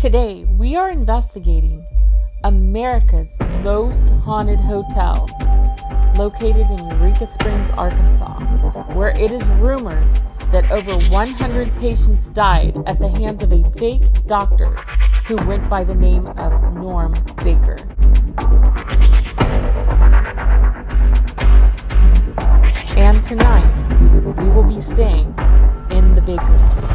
Today, we are investigating America's most haunted hotel, located in Eureka Springs, Arkansas, where it is rumored that over 100 patients died at the hands of a fake doctor who went by the name of Norm Baker. And tonight, we will be staying in the Baker Suite.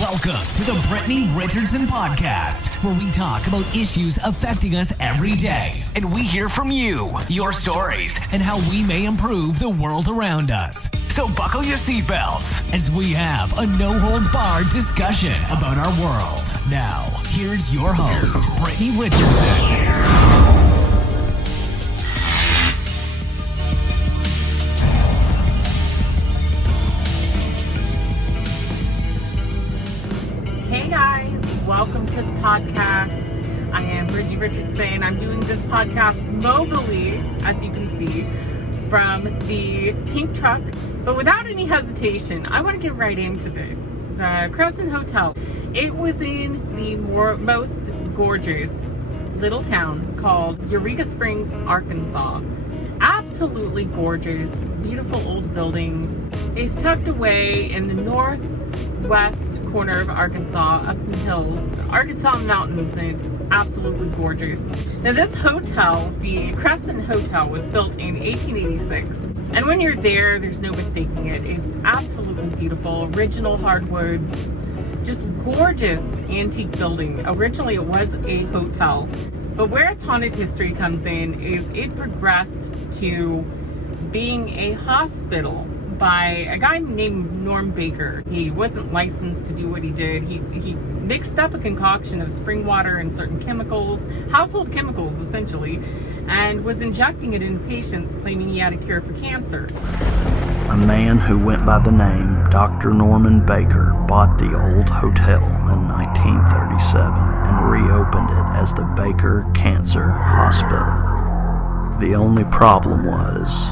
Welcome to the Brittany Richardson Podcast, where we talk about issues affecting us every day. And we hear from you, your stories, and how we may improve the world around us. So buckle your seatbelts as we have a no-holds-barred discussion about our world. Now, here's your host, Brittany Richardson. Hey guys, welcome to the podcast. I am Brittany Richardson. I'm doing this podcast mobily, as you can see, from the pink truck. But without any hesitation, I want to get right into this. The Crescent Hotel. It was in the most gorgeous little town called Eureka Springs, Arkansas. Absolutely gorgeous, beautiful old buildings. It's tucked away in the northwest corner of Arkansas, up in the hills, the Arkansas mountains, and it's absolutely gorgeous. Now this hotel, the Crescent Hotel, was built in 1886, and when you're there, there's no mistaking it. It's absolutely beautiful, original hardwoods, just gorgeous antique building. Originally it was a hotel, but where its haunted history comes in is it progressed to being a hospital by a guy named Norm Baker. He wasn't licensed to do what he did. He mixed up a concoction of spring water and certain chemicals, household chemicals essentially, and was injecting it into patients claiming he had a cure for cancer. A man who went by the name Dr. Norman Baker bought the old hotel in 1937 and reopened it as the Baker Cancer Hospital. The only problem was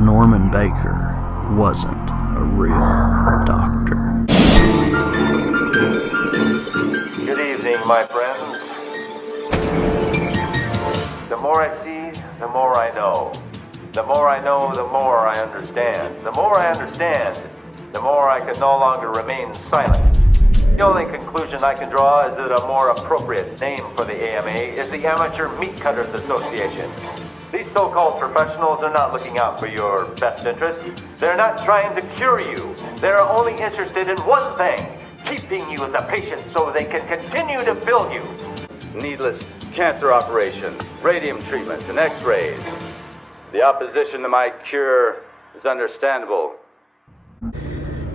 Norman Baker wasn't a real doctor. Good evening, my friends. The more I see, the more I know. The more I know, the more I understand. The more I understand, the more I can no longer remain silent. The only conclusion I can draw is that a more appropriate name for the AMA is the Amateur Meat Cutters Association. These so-called professionals are not looking out for your best interest. They're not trying to cure you. They're only interested in one thing: keeping you as a patient so they can continue to bill you. Needless cancer operations, radium treatments, and x-rays. The opposition to my cure is understandable.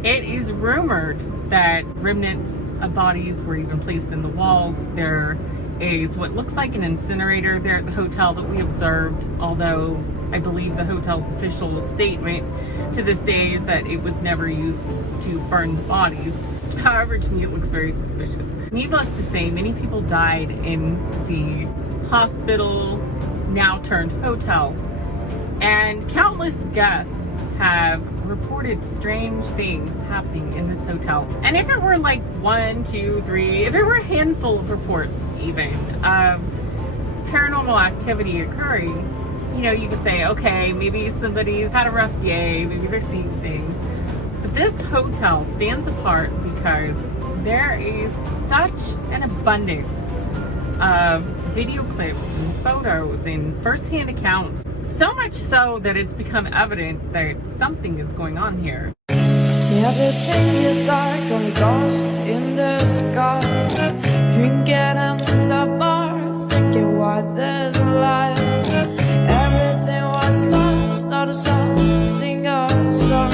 It is rumored that remnants of bodies were even placed in the walls. There is what looks like an incinerator there at the hotel that we observed, although I believe the hotel's official statement to this day is that it was never used to burn the bodies. However, to me it looks very suspicious. Needless to say, many people died in the hospital, now turned hotel, and countless guests have reported strange things happening in this hotel. And if it were like 1, 2, 3, if it were a handful of reports even of paranormal activity occurring, you know, you could say, okay, maybe somebody's had a rough day, maybe they're seeing things. But this hotel stands apart because there is such an abundance of video clips and photos and first-hand accounts. So much so that it's become evident that something is going on here. Everything is like only ghosts in the sky. Drinking in the bar, thinking why there's a life. Everything was lost, not a soul, sing a song.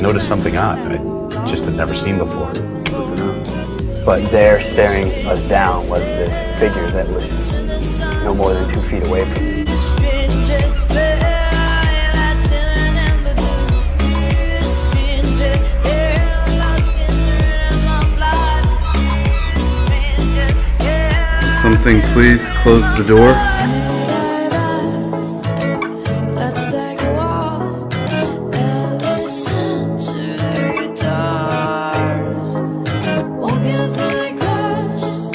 Noticed something odd I just had never seen before. But there, staring us down, was this figure that was no more than 2 feet away from me. something, please close the door. Let's take a walk and listen to the guitars. Walking through the cars,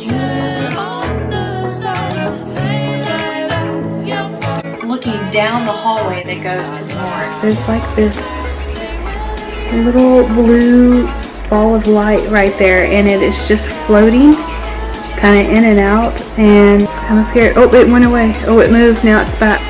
dreaming on the stars. Hey, baby, you're far. Looking down the hallway that goes to the north, There's like this little blue ball of light right there, and it is just floating kind of in and out, and it's kind of scary. Oh, it went away. Oh, it moved. Now it's back.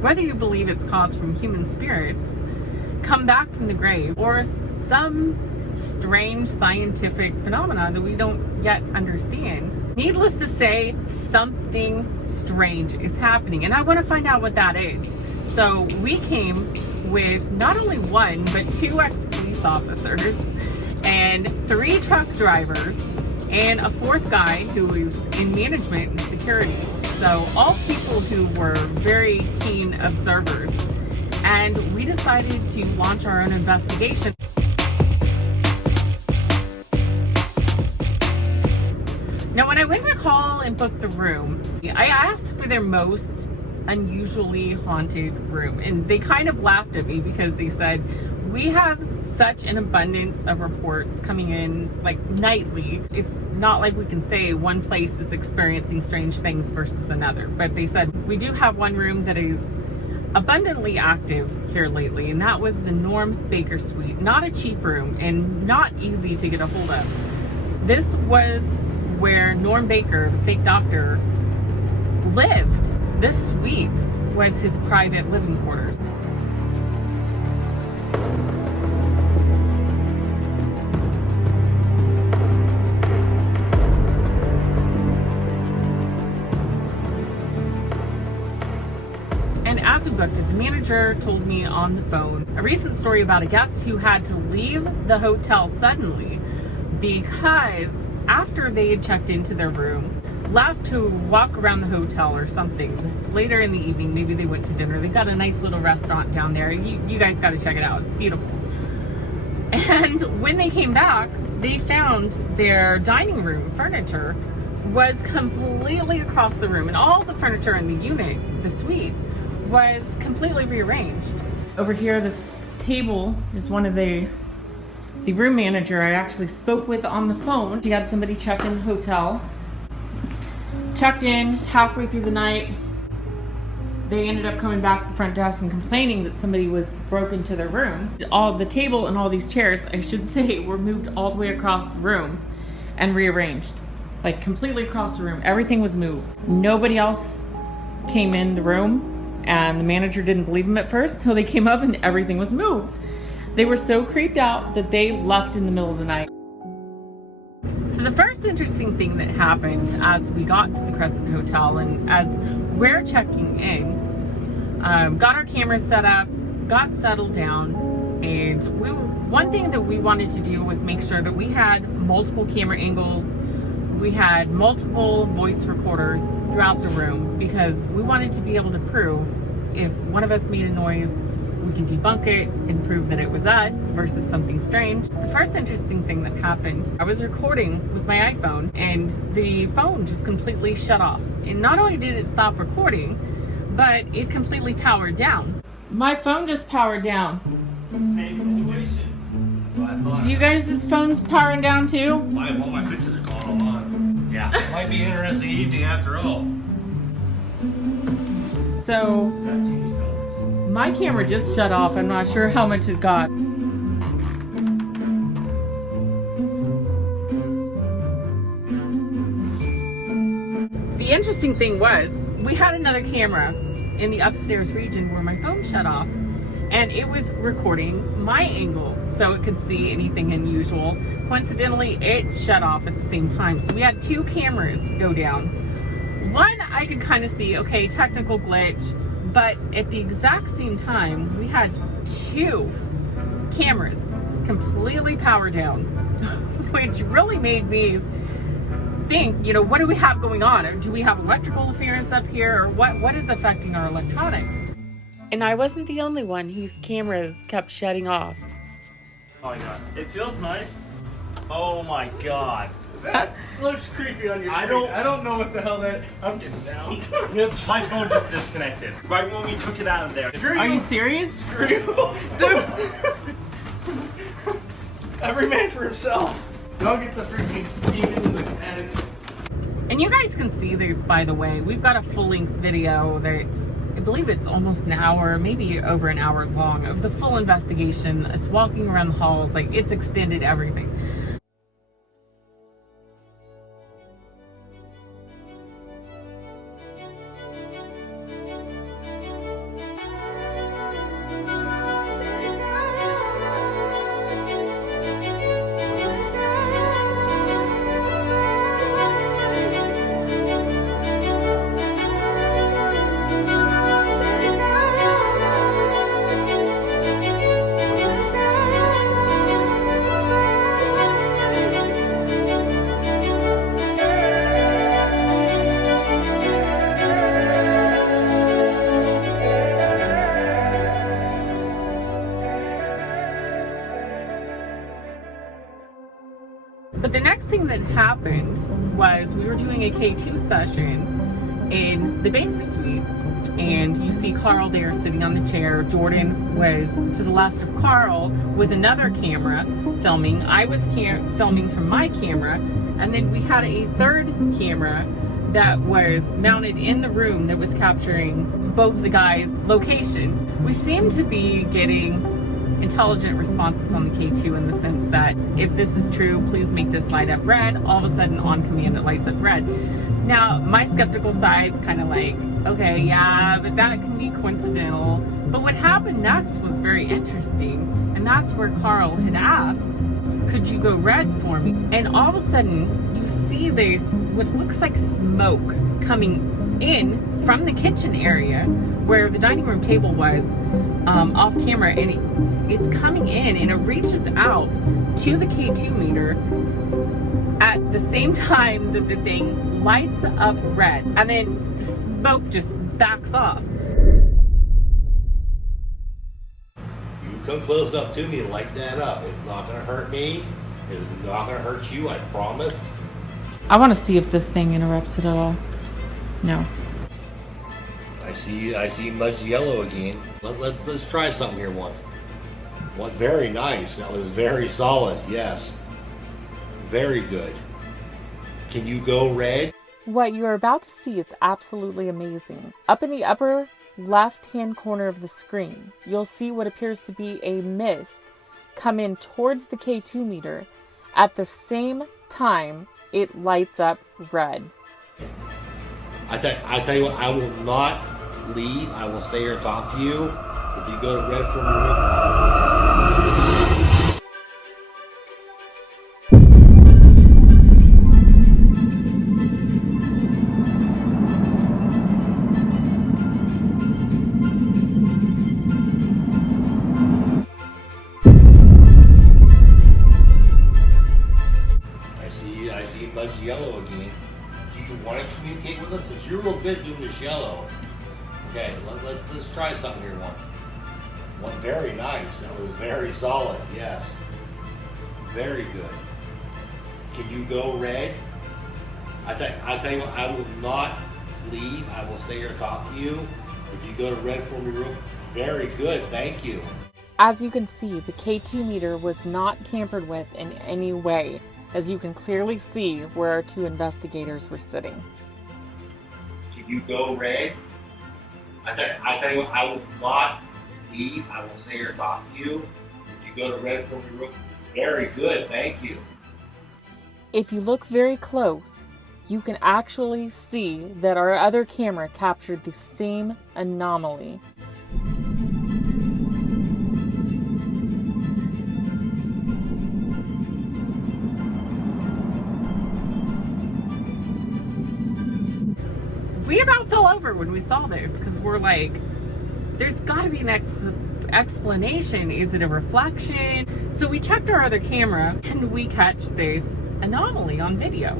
Whether you believe it's caused from human spirits come back from the grave or some strange scientific phenomena that we don't yet understand, needless to say, something strange is happening, and I want to find out what that is. So we came with not only one but 2 ex-police officers and 3 truck drivers and a 4th guy who is in management and security. So all people who were very keen observers. And we decided to launch our own investigation. Now, when I went to call and book the room, I asked for their most unusually haunted room. And they kind of laughed at me because they said, we have such an abundance of reports coming in like nightly. It's not like we can say one place is experiencing strange things versus another. But they said, we do have one room that is abundantly active here lately, and that was the Norm Baker Suite. Not a cheap room and not easy to get a hold of. This was where Norm Baker, the fake doctor, lived. This suite was his private living quarters. And as we booked it, the manager told me on the phone a recent story about a guest who had to leave the hotel suddenly because after they had checked into their room, left to walk around the hotel or something. This is later in the evening. Maybe they went to dinner. They've got a nice little restaurant down there. You guys got to check it out. It's beautiful. And when they came back, they found their dining room furniture was completely across the room, and all the furniture in the unit, the suite, was completely rearranged. Over here, this table is one of the room manager I actually spoke with on the phone. She had somebody check in the hotel. Checked in halfway through the night. They ended up coming back to the front desk and complaining that somebody was broke into their room. All the table and all these chairs, I should say, were moved all the way across the room and rearranged. Like completely across the room. Everything was moved. Nobody else came in the room, and the manager didn't believe them at first until they came up and everything was moved. They were so creeped out that they left in the middle of the night. So the first interesting thing that happened as we got to the Crescent Hotel and as we're checking in, got our camera set up, got settled down, and one thing that we wanted to do was make sure that we had multiple camera angles, we had multiple voice recorders throughout the room, because we wanted to be able to prove if one of us made a noise, we can debunk it and prove that it was us versus something strange. The first interesting thing that happened, I was recording with my iPhone and the phone just completely shut off. And not only did it stop recording, but it completely powered down. My phone just powered down. Same situation. That's what I thought. You guys' phone's powering down too? All my pictures are going on. Yeah, it might be an interesting evening after all. So, my camera just shut off. I'm not sure how much it got. the interesting thing was, we had another camera in the upstairs region where my phone shut off, and it was recording my angle so it could see anything unusual. Coincidentally, it shut off at the same time. So we had two cameras go down. One, I could kind of see, okay, technical glitch, but at the exact same time, we had two cameras completely powered down, which really made me think, you know, what do we have going on? Or do we have electrical interference up here? Or what is affecting our electronics? And I wasn't the only one whose cameras kept shutting off. Oh my god. It feels nice. Oh my god. That looks creepy on your screen. I don't know what the hell that... I'm getting down. My phone just disconnected. Right when we took it out of there. Are you serious? Screw you. Dude! Every man for himself. Don't get the freaking demon in the attic. And you guys can see this, by the way. We've got a full-length video that's, I believe it's almost an hour, maybe over an hour long, of the full investigation, us walking around the halls. Like, it's extended everything. But the next thing that happened was we were doing a K2 session in the Baker Suite, and you see Carl there sitting on the chair. Jordan was to the left of Carl with another camera filming. I was filming from my camera, and then we had a third camera that was mounted in the room that was capturing both the guys' location. We seem to be getting intelligent responses on the K2 in the sense that if this is true, please make this light up red. All of a sudden on command it lights up red. Now my skeptical side's kind of like, okay, yeah, but that can be coincidental. But what happened next was very interesting, and that's where Carl had asked, could you go red for me? And all of a sudden you see this, what looks like smoke coming in from the kitchen area where the dining room table was, off camera, and it's coming in and it reaches out to the K2 meter at the same time that the thing lights up red, and then the smoke just backs off. You come close up to me and light that up. It's not gonna hurt me. It's not gonna hurt you, I promise. I want to see if this thing interrupts it at all. No. I see much yellow again. Let's try something here once. What? Very nice. That was very solid. Yes. Very good. Can you go red? What you are about to see is absolutely amazing. Up in the upper left-hand corner of the screen, you'll see what appears to be a mist come in towards the K2 meter. At the same time, it lights up red. I tell you what, I will not leave. I will stay here and talk to you. If you go to red from your room. I see much yellow again. Do you want to communicate with us? You're real good doing this yellow. Okay, let's try something here once. One, very nice. That was very solid. Yes, very good. Can you go red? I tell you what, I will not leave. I will stay here and talk to you. If you go to red for me, real very good. Thank you. As you can see, the K2 meter was not tampered with in any way, as you can clearly see where our two investigators were sitting. Can you go red? I tell you what, I will not leave. I will stay here and talk to you. If you go to red for me, very good. Thank you. If you look very close, you can actually see that our other camera captured the same anomaly. We about fell over when we saw this because we're like, there's got to be an explanation. Is it a reflection? So we checked our other camera and we catch this anomaly on video.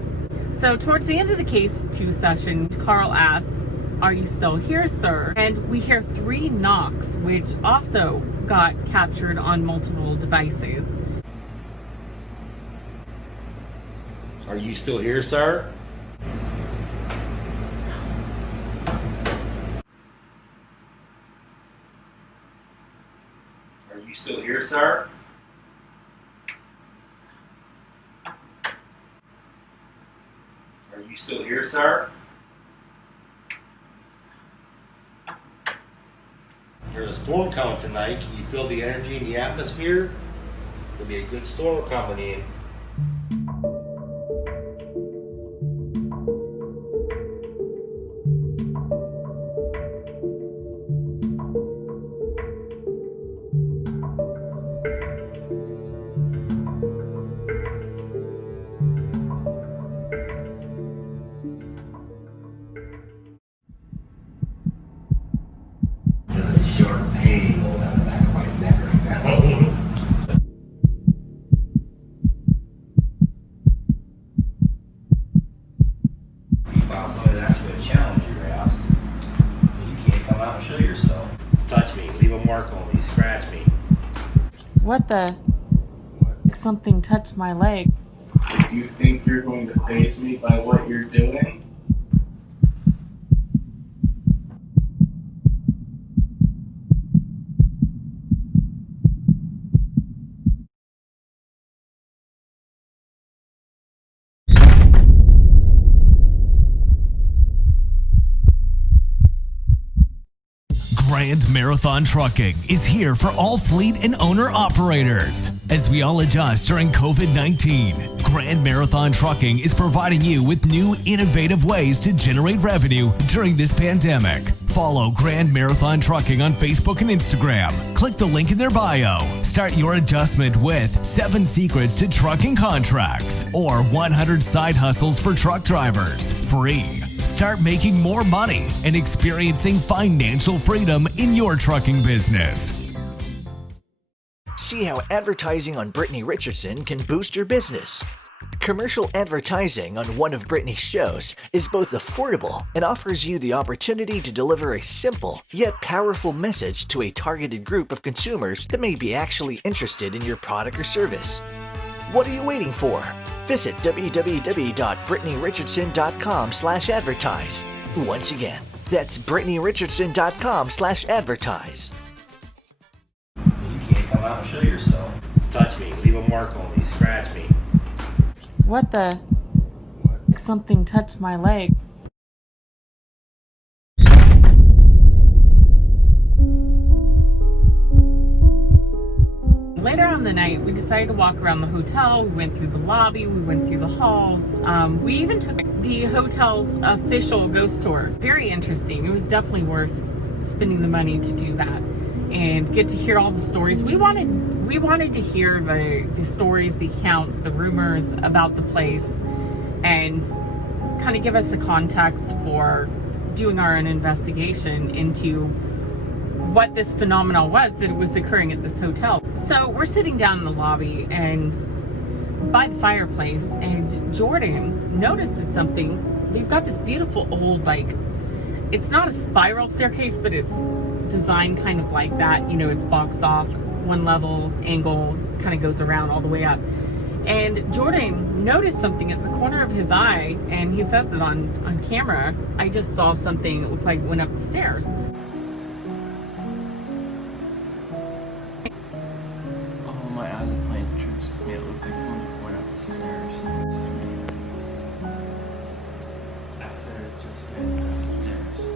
So towards the end of the case 2 session, Carl asks, "Are you still here, sir?" And we hear 3 knocks, which also got captured on multiple devices. Are you still here, sir? Are you still here, sir? Are you still here, sir? There's a storm coming tonight. Can you feel the energy in the atmosphere? There'll be a good storm coming in. Short pain going down the back of my neck right now. You found somebody that's going to challenge your ass. You can't come out and show yourself. Touch me, leave a mark on me, scratch me. What the? Something touched my leg. If you think you're going to face me by what you're doing, Grand Marathon Trucking is here for all fleet and owner operators. As we all adjust during COVID-19, Grand Marathon Trucking is providing you with new innovative ways to generate revenue during this pandemic. Follow Grand Marathon Trucking on Facebook and Instagram. Click the link in their bio. Start your adjustment with 7 secrets to trucking contracts or 100 side hustles for truck drivers. Free. Start making more money and experiencing financial freedom in your trucking business. See how advertising on Brittany Richardson can boost your business. Commercial advertising on one of Brittany's shows is both affordable and offers you the opportunity to deliver a simple yet powerful message to a targeted group of consumers that may be actually interested in your product or service. What are you waiting for? Visit www.brittanyrichardson.com/advertise. Once again, that's brittanyrichardson.com/advertise. You can't come out and show yourself. Touch me, leave a mark on me, scratch me. What the? Something touched my leg. Later on the night, we decided to walk around the hotel. We went through the lobby, we went through the halls. We even took the hotel's official ghost tour. Very interesting. It was definitely worth spending the money to do that and get to hear all the stories. We wanted to hear the stories, the accounts, the rumors about the place, and kind of give us a context for doing our own investigation into what this phenomenon was that was occurring at this hotel. So we're sitting down in the lobby and by the fireplace, and Jordan notices something. They've got this beautiful old, like, it's not a spiral staircase, but it's designed kind of like that. You know, it's boxed off, one level, angle, kind of goes around all the way up. And Jordan noticed something at the corner of his eye, and he says it on camera. I just saw something that looked like it went up the stairs. my eyes are playing tricks to me. It looks like someone just went up the stairs. After it just went up the stairs.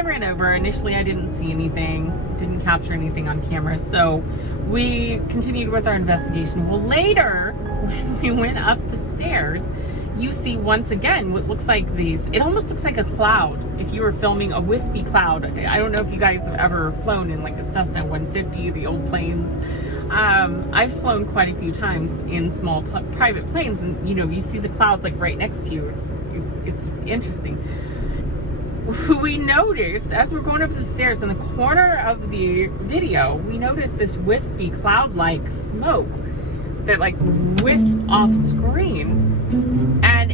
I ran over. Initially, I didn't see anything, didn't capture anything on camera. So we continued with our investigation. Well, later, when we went up the stairs, you see once again what looks like it almost looks like a cloud. If you were filming a wispy cloud. I don't know if you guys have ever flown in like a Cessna 150, the old planes. I've flown quite a few times in small private planes, and you see the clouds like right next to you. It's interesting. We noticed as we're going up the stairs in the corner of the video, we noticed this wispy cloud-like smoke that like wisped off screen, and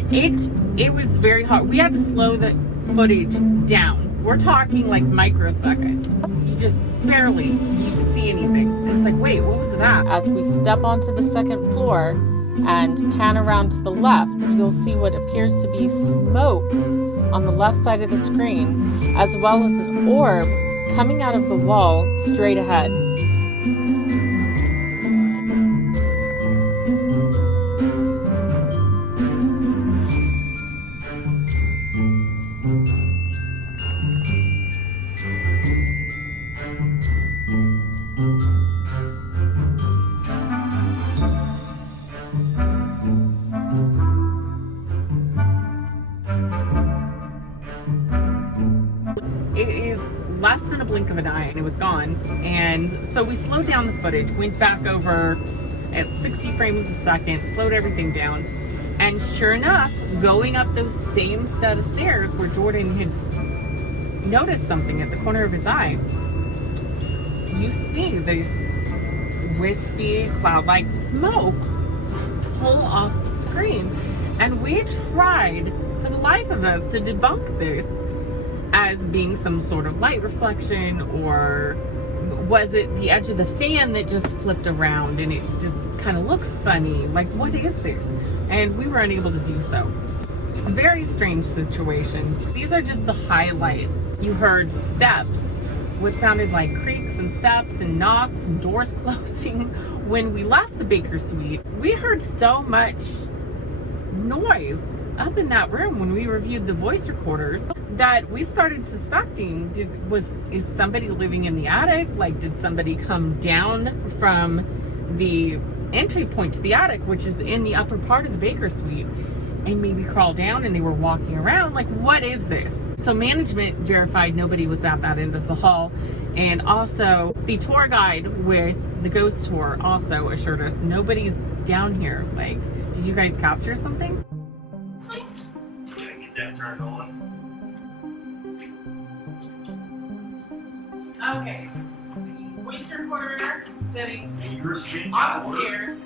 it was very hot. We had to slow the footage down. We're talking like microseconds. You just barely you see anything. And it's like, wait, what was that? As we step onto the second floor and pan around to the left, you'll see what appears to be smoke on the left side of the screen, as well as an orb coming out of the wall straight ahead. It is less than a blink of an eye and it was gone. And so we slowed down the footage, went back over at 60 frames a second, slowed everything down. And sure enough, going up those same set of stairs where Jordan had noticed something at the corner of his eye, you see this wispy cloud-like smoke pull off the screen. And we tried for the life of us to debunk this as being some sort of light reflection, or was it the edge of the fan that just flipped around and it just kind of looks funny? Like, what is this? And we were unable to do so. A very strange situation. These are just the highlights. You heard steps, what sounded like creaks and steps and knocks and doors closing. When we left the Baker Suite, we heard so much noise up in that room when we reviewed the voice recorders that we started suspecting, is somebody living in the attic? Like, did somebody come down from the entry point to the attic, which is in the upper part of the Baker Suite, and maybe crawl down and they were walking around? Like, what is this? So management verified nobody was at that end of the hall, and also the tour guide with the ghost tour also assured us nobody's down here. Like, did you guys capture something? I'm gonna get that turned on. Okay. Voice recorder sitting And you're sitting on down. the stairs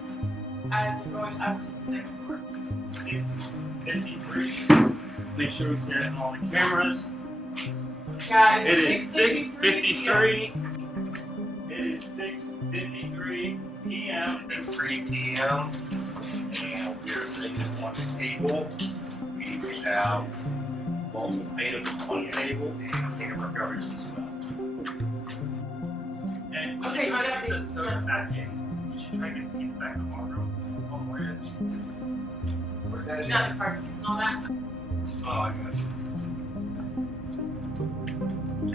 as you're going up to the second floor. 6:53. Make sure we set in all the cameras. Guys, It is 6:53. It is 6:53 p.m. It's 3 p.m. and we're sitting on the table. We have multiple items on the table and camera coverage as well. And we Okay, should try I to got get this token back in. We should try to get people back in our room. You got the car keys and all that? Oh, I got you.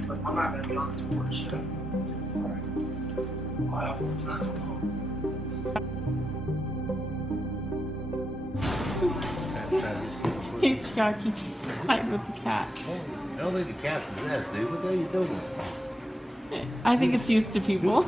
But I'm not going to be on the tour, so. Alright. I'll have He's got to keep quiet with the cat. I don't think the cat's possessed, dude. What the hell are you doing? I think it's used to people.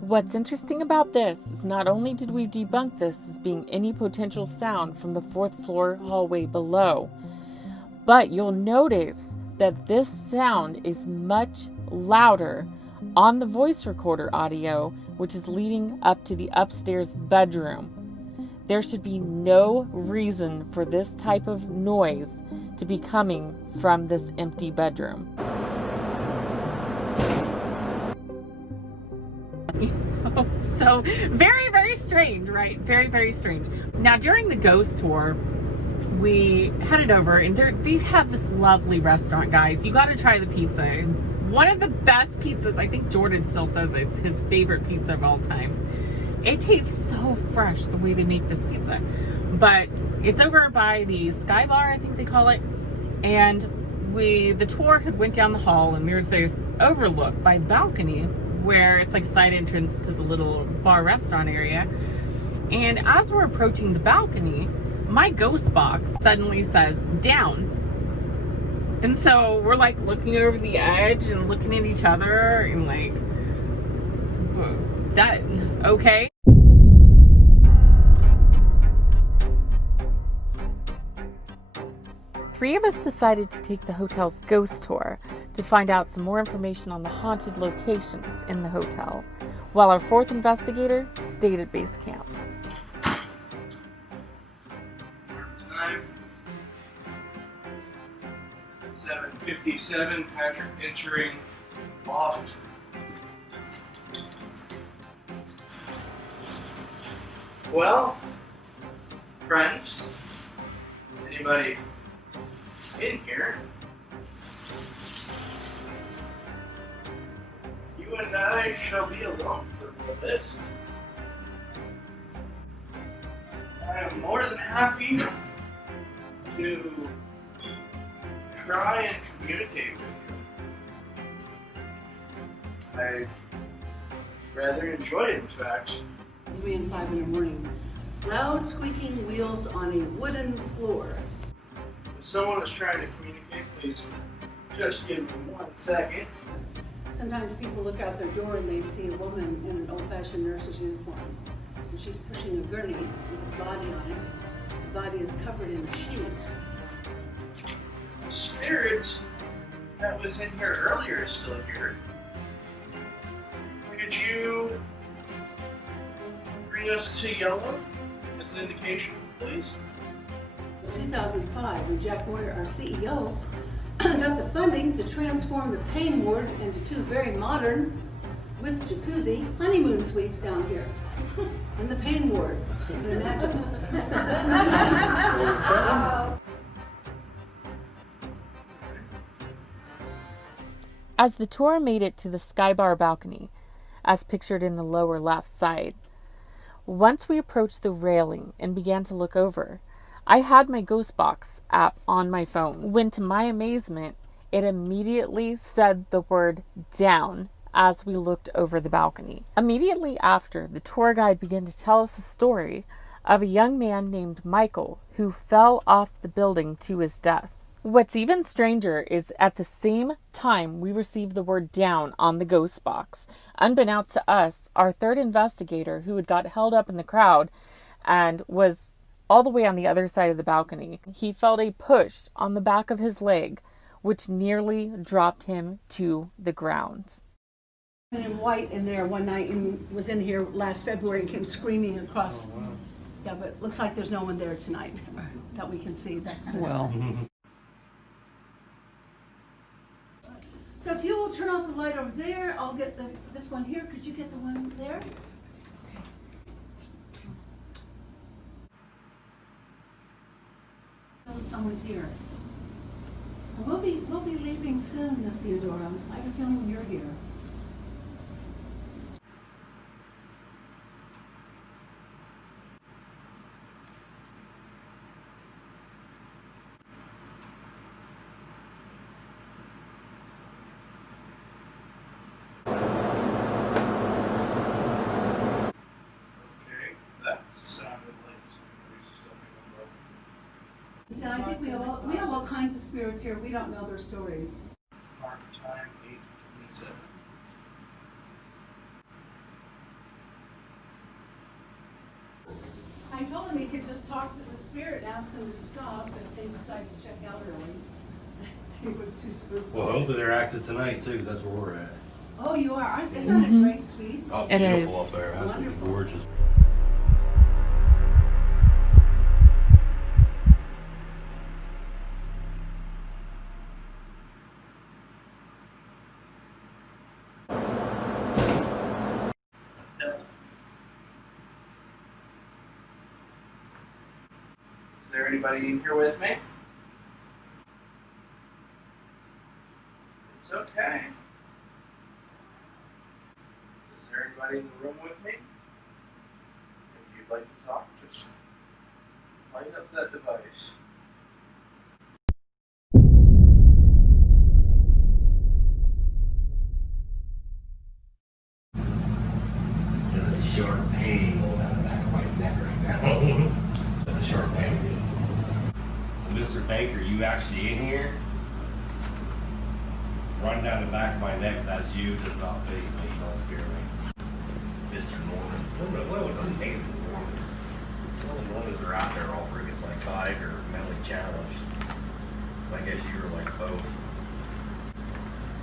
What's interesting about this is not only did we debunk this as being any potential sound from the 4th floor hallway below, but you'll notice that this sound is much louder on the voice recorder audio, which is leading up to the upstairs bedroom. There should be no reason for this type of noise to be coming from this empty bedroom. So very, very strange, right? Very, very strange. Now, during the ghost tour, we headed over, and they have this lovely restaurant, guys. You got to try the pizza. One of the best pizzas. I think Jordan still says it's his favorite pizza of all times. It tastes so fresh the way they make this pizza. But it's over by the Sky Bar, I think they call it. And the tour had went down the hall, and there's this overlook by the balcony where it's like a side entrance to the little bar restaurant area. And as we're approaching the balcony, my ghost box suddenly says down. And so we're like looking over the edge and looking at each other and like, that, okay. Three of us decided to take the hotel's ghost tour to find out some more information on the haunted locations in the hotel, while our fourth investigator stayed at base camp. Time 7:57. Patrick entering loft. Well, friends, anybody in here? You and I shall be alone for this. I am more than happy to try and communicate with you. I rather enjoy it, in fact. 3 and 5 in the morning. Loud squeaking wheels on a wooden floor. If someone is trying to communicate, please just give me 1 second. Sometimes people look out their door and they see a woman in an old-fashioned nurse's uniform. And she's pushing a gurney with a body on it. The body is covered in a sheet. The spirit that was in here earlier is still here. Could you bring us to yellow as an indication, please? In 2005, when Jack Moyer, our CEO, got the funding to transform the pain ward into 2 very modern, with jacuzzi, honeymoon suites down here. In the pain ward. You can imagine. As the tour made it to the Sky Bar balcony, as pictured in the lower left side, once we approached the railing and began to look over, I had my Ghostbox app on my phone, when to my amazement, it immediately said the word down as we looked over the balcony. Immediately after, the tour guide began to tell us a story of a young man named Michael who fell off the building to his death. What's even stranger is at the same time we received the word down on the ghost box, unbeknownst to us, our third investigator who had got held up in the crowd and was all the way on the other side of the balcony, he felt a push on the back of his leg, which nearly dropped him to the ground. In white in there one night and was in here last February and came screaming across. Oh, wow. Yeah, but it looks like there's no one there tonight that we can see. That's good. Well. So if you will turn off the light over there, I'll get this one here. Could you get the one there? Okay. Someone's here. We'll be leaving soon, Miss Theodora. I have a feeling you're here. Yeah, I think we have all kinds of spirits here. We don't know their stories. Mark time 8:27. I told him he could just talk to the spirit and ask them to stop if they decide to check out early. It was too spooky. Well, hopefully they're active tonight too, because that's where we're at. Oh, you are? Isn't that a great suite? Oh, It beautiful is. up there. Absolutely Wonderful. gorgeous. there anybody in here with me? It's okay. Is there anybody in the room with me? If you'd like to talk, just light up that device. There's a sharp pain going down the back of my neck right now. There's a sharp pain. Mr. Baker, you actually in here? Running down the back of my neck, that's you, does not faze me, don't scare me. Mr. Norman. What would make it Norman? All the ones that are out there are all freaking psychotic or mentally challenged. I guess you were like both.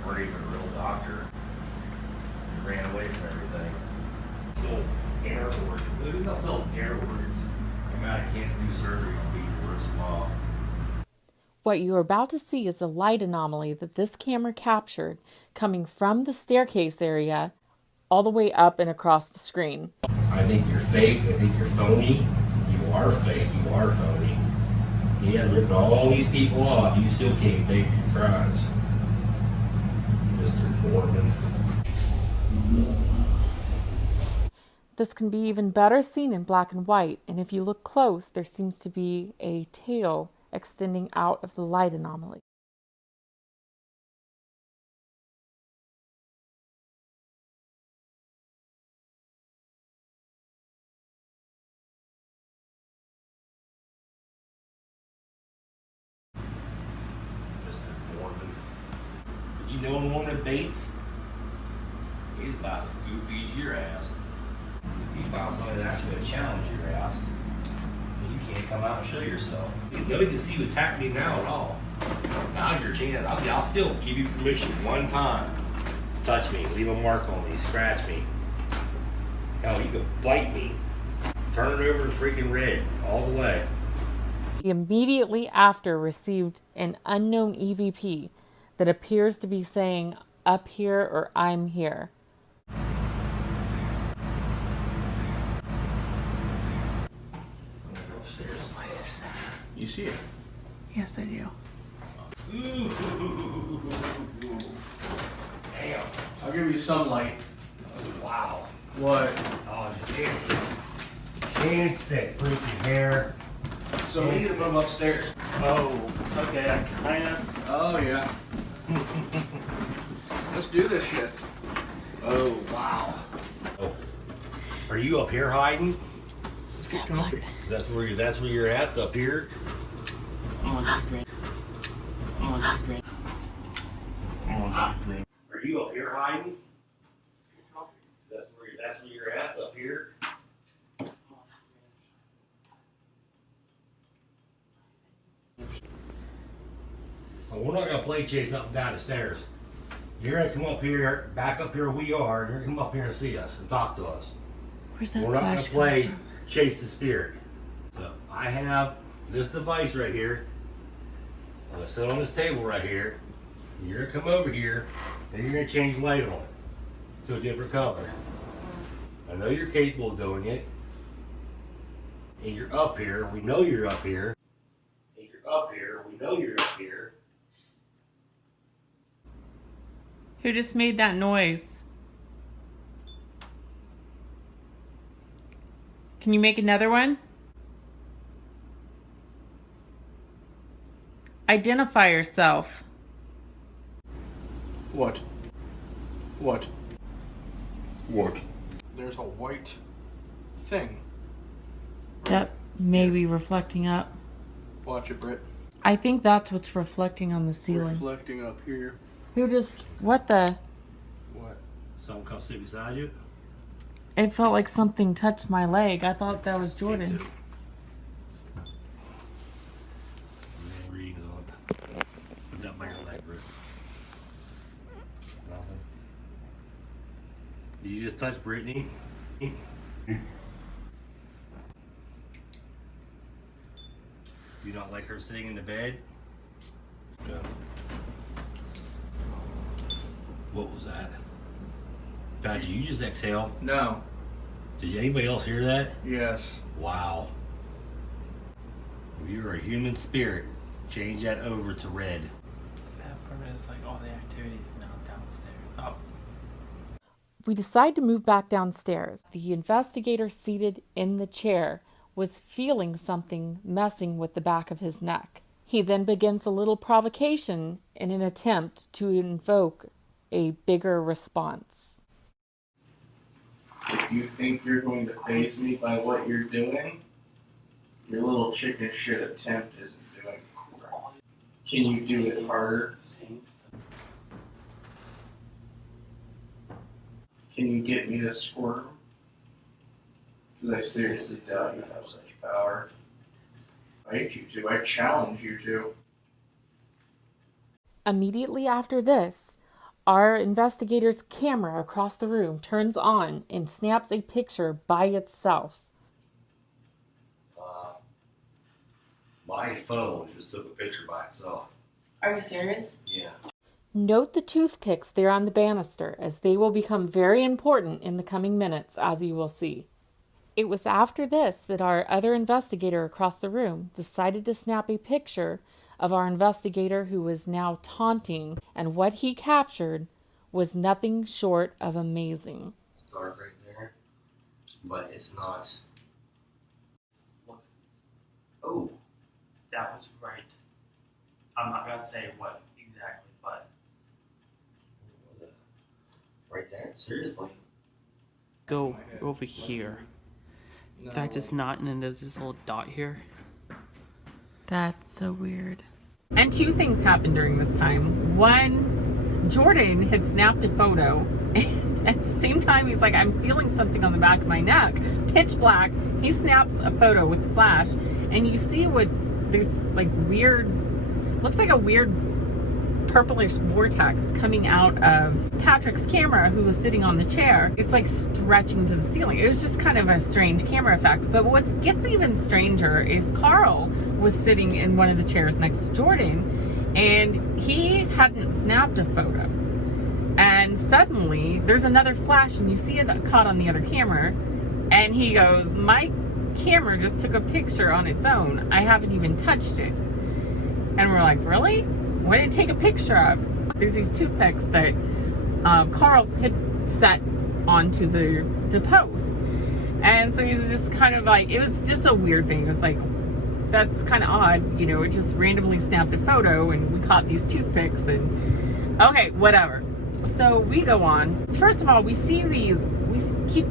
Or even a real doctor. You ran away from everything. Sold air organs. Who the hell sells air organs? I'm out, I can't do surgery on people or small. What you are about to see is a light anomaly that this camera captured coming from the staircase area all the way up and across the screen. I think you're fake. I think you're phony. You are fake. You are phony. He has ripped all these people off. You still can't pay for your crimes. Mr. Norman. This can be even better seen in black and white, and if you look close, there seems to be a tail extending out of the light anomaly. Mr. Norman. Did you know Norman Bates? He's about as goofy as your ass. If you found somebody that's actually going to challenge your ass, you can't come out and show yourself. Nobody can see what's happening now at all. Now's your chance. I'll still give you permission one time. Touch me, leave a mark on me, scratch me. Hell, you can bite me. Turn it over to freaking red all the way. He immediately after received an unknown EVP that appears to be saying, "Up here" or "I'm here." You see it? Yes, I do. Ooh. Damn. I'll give you some light. Oh, wow. What? Oh, just instant freaking hair. So we need to move upstairs. Oh, okay, I kinda. Oh, yeah. Let's do this shit. Oh, wow. Oh. Are you up here hiding? Let's get comfy. That's where you're at, up here? Are you up here hiding? That's where you're at, up here? Well, we're not gonna play chase up and down the stairs. You're gonna come up here, back up here we are, and you're gonna come up here and see us and talk to us. Where's that We're not gonna flash play coming chase the spirit. So I have this device right here. I'm gonna sit on this table right here. You're gonna come over here and you're gonna change the light on it to a different color. I know you're capable of doing it. And you're up here. We know you're up here. And you're up here. We know you're up here. Who just made that noise? Can you make another one? Identify yourself. What? What? What? There's a white thing. That may be reflecting up. Watch it, Britt. I think that's what's reflecting on the ceiling. Reflecting up here. Who just, what the? What? Someone come sit beside you? It felt like something touched my leg. I thought that was Jordan. Did you just touch Brittany? Do you not like her sitting in the bed? No. What was that? God, did you just exhale? No. Did anybody else hear that? Yes. Wow. If you're a human spirit, change that over to red. That permits like all the activities now downstairs. Oh. We decide to move back downstairs. The investigator seated in the chair was feeling something messing with the back of his neck. He then begins a little provocation in an attempt to invoke a bigger response. If you think you're going to face me by what you're doing, your little chicken shit attempt isn't doing it. Can you do it harder? Can you get me to squirm? Because I seriously doubt you have such power. I hate you to. I challenge you to. Immediately after this, our investigator's camera across the room turns on and snaps a picture by itself. My phone just took a picture by itself. Are you serious? Yeah. Note the toothpicks there on the banister, as they will become very important in the coming minutes, as you will see. It was after this that our other investigator across the room decided to snap a picture of our investigator who was now taunting, and what he captured was nothing short of amazing. It's dark right there, but it's not. Look. Oh. That was right. I'm not gonna say what exactly, but right there? Seriously? go over here. In fact, it's not, and then there's this little dot here. That's so weird. And two things happened during this time. One, Jordan had snapped a photo, and at the same time, he's like, I'm feeling something on the back of my neck. Pitch black. He snaps a photo with flash, and you see what's this like weird, looks like a weird purplish vortex coming out of Patrick's camera, who was sitting on the chair. It's like stretching to the ceiling. It was just kind of a strange camera effect. But what gets even stranger is Carl was sitting in one of the chairs next to Jordan, and he hadn't snapped a photo. And suddenly there's another flash, and you see it caught on the other camera, and he goes, my camera just took a picture on its own. I haven't even touched it. And we're like, really? What did it take a picture of? There's these toothpicks that Carl had set onto the post. And so he's just kind of like, it was just a weird thing. It was like, that's kind of odd. You know, it just randomly snapped a photo and we caught these toothpicks and okay, whatever. So we go on. First of all, we see these, we keep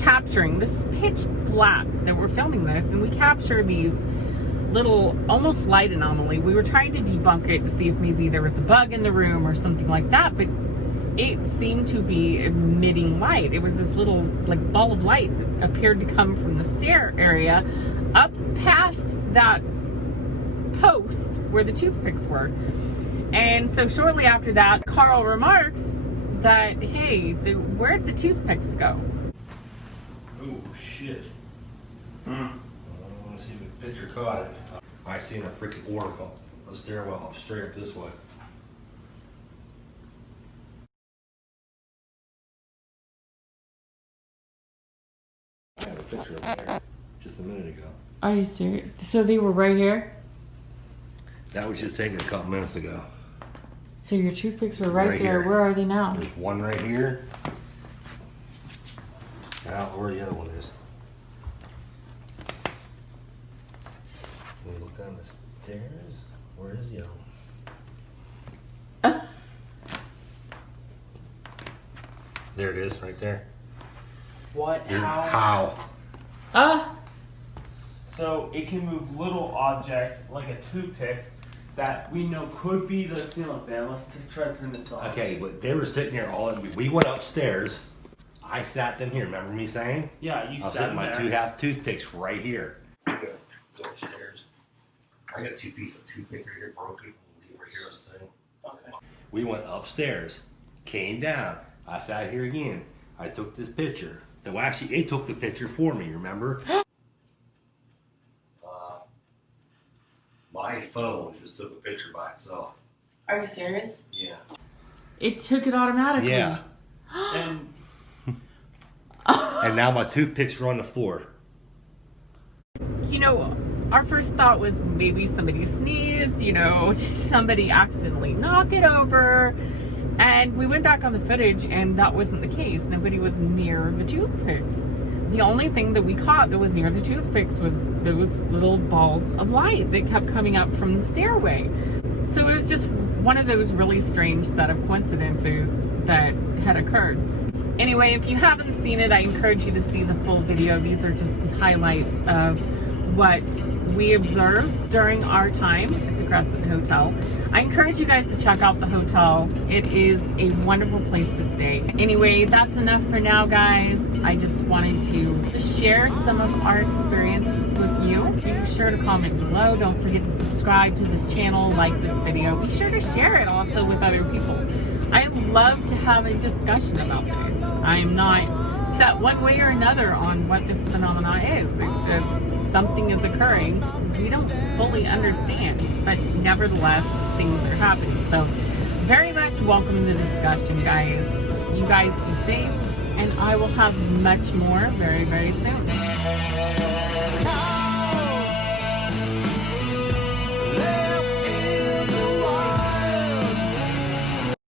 capturing this pitch black that we're filming this, and we capture these little almost light anomaly. We were trying to debunk it to see if maybe there was a bug in the room or something like that, but it seemed to be emitting light. It was this little like ball of light that appeared to come from the stair area up past that post where the toothpicks were. And so shortly after that, Carl remarks that, hey, where'd the toothpicks go? Oh shit. I want to see if the picture caught it. I seen a freaking order come the stairwell up straight up this way. I have a picture of there just a minute ago. Are you serious? So they were right here? That was just taken a couple minutes ago. So your toothpicks were right there. Here. Where are they now? There's one right here. I don't know where the other one is. Let me look down the stairs. Where is the other one? There it is, right there. What? How? So it can move little objects like a toothpick that we know could be the ceiling fan. Let's just try to turn this off. Okay, but they were sitting here all in. We went upstairs. I sat in here. Remember me saying? Yeah, you I was sat sitting my there. 2 half toothpicks right here. Go upstairs. I got 2 pieces of toothpick right here broken. Leave it right here on the thing. Okay. We went upstairs, came down. I sat here again. I took this picture. Well, actually, it took the picture for me. Remember? My phone just took a picture by itself. Are you serious? Yeah. It took it automatically. Yeah. And and now my toothpicks are on the floor. You know, our first thought was maybe somebody sneezed, you know, somebody accidentally knock it over. And we went back on the footage and that wasn't the case. Nobody was near the toothpicks. The only thing that we caught that was near the toothpicks was those little balls of light that kept coming up from the stairway. So it was just one of those really strange set of coincidences that had occurred. Anyway, if you haven't seen it, I encourage you to see the full video. These are just the highlights of what we observed during our time at the Crescent Hotel. I encourage you guys to check out the hotel. It is a wonderful place to stay. Anyway, that's enough for now, guys. I just wanted to share some of our experiences with you. Be sure to comment below. Don't forget to subscribe to this channel, like this video. Be sure to share it also with other people. I love to have a discussion about this. I'm not set one way or another on what this phenomenon is. It's just something is occurring. We don't fully understand, but nevertheless, things are happening. So very much welcome the discussion, guys. You guys be safe, and I will have much more very, very soon.